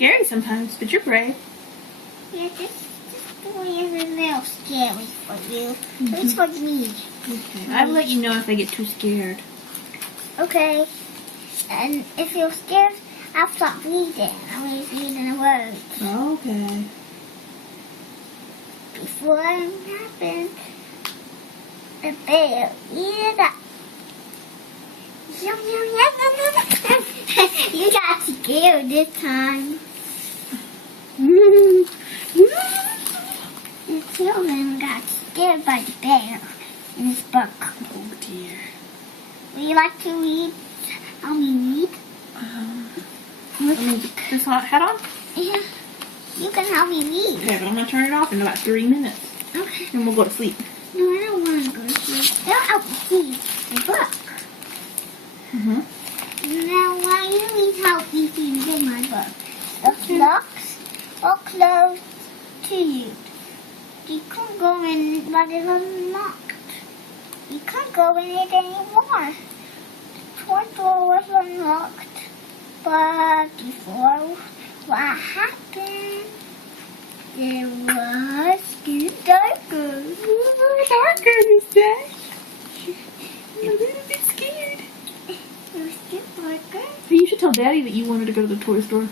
scary sometimes, but you're brave. Yeah, this story is a little scary for you. It's for me. Okay. I'll let you know if I get too scared. Okay. And if you're scared, I'll stop reading. I'll read reading the words. Okay. Before it happens, the bear eat it up. Yum, yum, yum, yum, yum. You got scared this time. The children got scared by the bear in this book. Oh dear. Would you like to read? Help me read? Let me put this hat on. Yeah. You can help me read. Okay, but I'm gonna turn it off in about 3 minutes, Okay. and we'll go to sleep. No, I don't want to go to sleep. They'll help me read the book. Mhm. Now, why do you help me read my book? The locks are closed to you. You can't go in, but it's unlocked. You can't go in it anymore. The toy door was unlocked, but before what happened, there was the darker. Darker, you say? I'm a little bit scared. It was the darker. So you should tell Daddy that you wanted to go to the toy store.